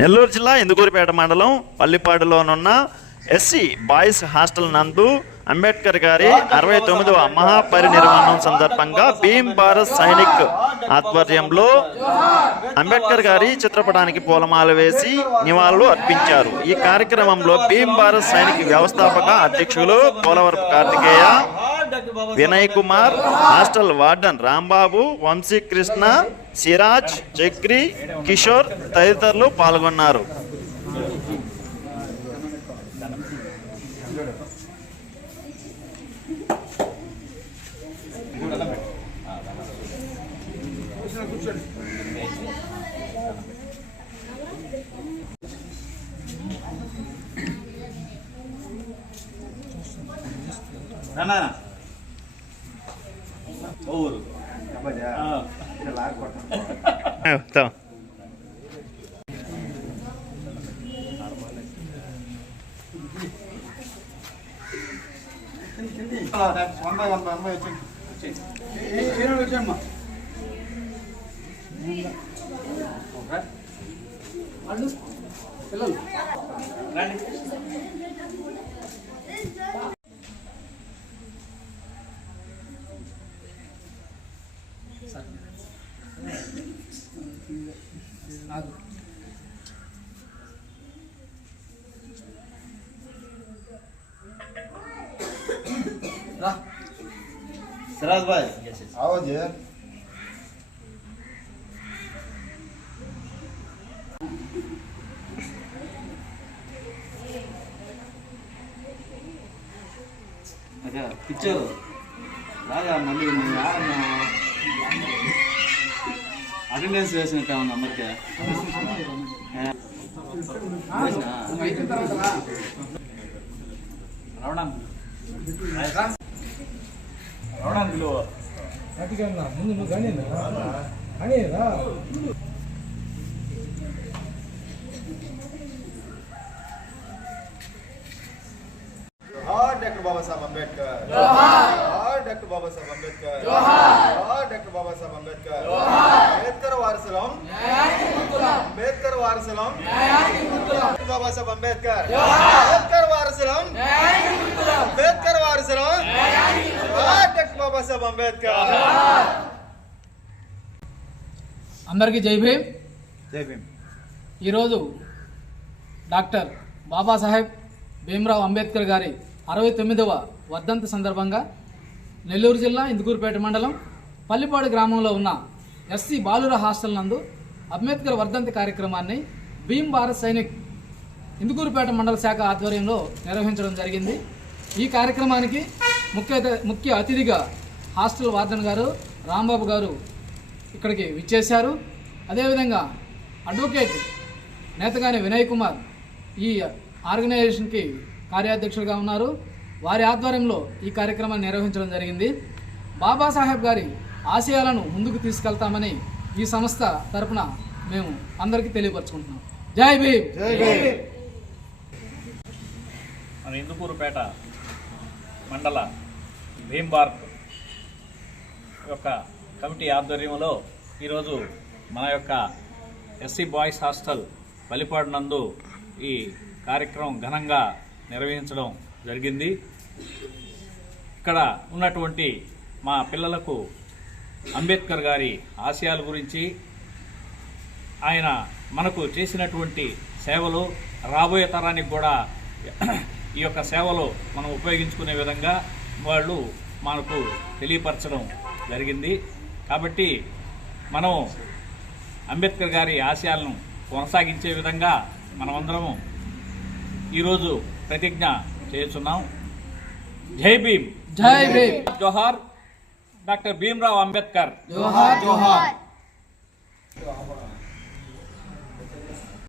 నెల్లూరు జిల్లా ఇందుకూరిపేట మండలం పల్లిపాడులోనున్న SC boys hostel నందు అంబేద్కర్ గారి అరవై తొమ్మిదవ మహాపరినిర్వాణం సందర్భంగా భీమ్ భారత్ సైనిక్ ఆధ్వర్యంలో అంబేద్కర్ గారి చిత్రపటానికి పూలమాల వేసి నివాళులు అర్పించారు. ఈ కార్యక్రమంలో భీమ్ భారత్ సైనిక్ వ్యవస్థాపక అధ్యక్షులు పోలవరపు కార్తికేయ వినయ్ కుమార్ హాస్టల్ వార్డన్ రాంబాబు వంశీకృష్ణ సిరాజ్ చక్రి కిషోర్ తదితరులు పాల్గొన్నారు ఆ. మొత్తం. వంద వంద ఎనభై వచ్చింది સરસભાઈ આવો છે అదే పిచ్చరు రాజా మళ్ళీ ఆరన్నా Oh, dekat bawah sama Becker. Oh, doctor Baba Saheb Ambedkar. हाँ, डॉक्टर बाबा साहब अंबेडकर। जोहार। अंबेडकर वारसलाम न्याय बाबा साहब अंबेडकर। जोहार। अंबेडकर वारसलाम न्याय हाँ, डॉक्टर बाबा साहब अंबेडकर। अंदर की जय भीम। जय भीम। ఈ बाबा साहेब भीमराव సాహెబ్ భీమ్రావ్ అంబేద్కర్ గారి అరవై తొమ్మిదవ నెల్లూరు జిల్లా ఇందుకూరుపేట మండలం పల్లిపాడు గ్రామంలో ఉన్న ఎస్సీ బాలుర హాస్టల్ నందు అంబేద్కర్ వర్ధంతి కార్యక్రమాన్ని భీమ్ భారత్ సైనిక్ ఇందుకూరుపేట మండల శాఖ ఆధ్వర్యంలో నిర్వహించడం జరిగింది. ఈ కార్యక్రమానికి ముఖ్య ముఖ్య అతిథిగా హాస్టల్ వార్డెన్ గారు రాంబాబు గారు ఇక్కడికి విచ్చేశారు. అదేవిధంగా అడ్వకేట్ నేతగాని వినయ్ కుమార్ ఈ ఆర్గనైజేషన్కి కార్యాధ్యక్షుడిగా ఉన్నారు. వారి ఆధ్వర్యంలో ఈ కార్యక్రమాన్ని నిర్వహించడం జరిగింది. బాబాసాహెబ్ గారి ఆశయాలను ముందుకు తీసుకెళ్తామని ఈ సంస్థ తరపున మేము అందరికీ తెలియపరచుకుంటున్నాం. జై భీమ్! మన ఇందుకూరుపేట మండల భీమ్ భారత్ యొక్క కమిటీ ఆధ్వర్యంలో ఈరోజు మన యొక్క ఎస్సీ బాయ్స్ హాస్టల్ పలిపాడు నందు ఈ కార్యక్రమం ఘనంగా నిర్వహించడం జరిగింది. ఇక్కడ ఉన్నటువంటి మా పిల్లలకు అంబేద్కర్ గారి ఆశయాల గురించి ఆయన మనకు చేసినటువంటి సేవలు రాబోయే తరానికి కూడా ఈ యొక్క సేవలు మనం ఉపయోగించుకునే విధంగా వాళ్ళు మనకు తెలియపరచడం జరిగింది. కాబట్టి మనం అంబేద్కర్ గారి ఆశయాలను కొనసాగించే విధంగా మనమందరము ఈరోజు ప్రతిజ్ఞ చేస్తున్నాం జై భీమ్ జై భీమ్ జోహార్ డాక్టర్ భీమ్రావ్ అంబేద్కర్ జోహార్ జోహార్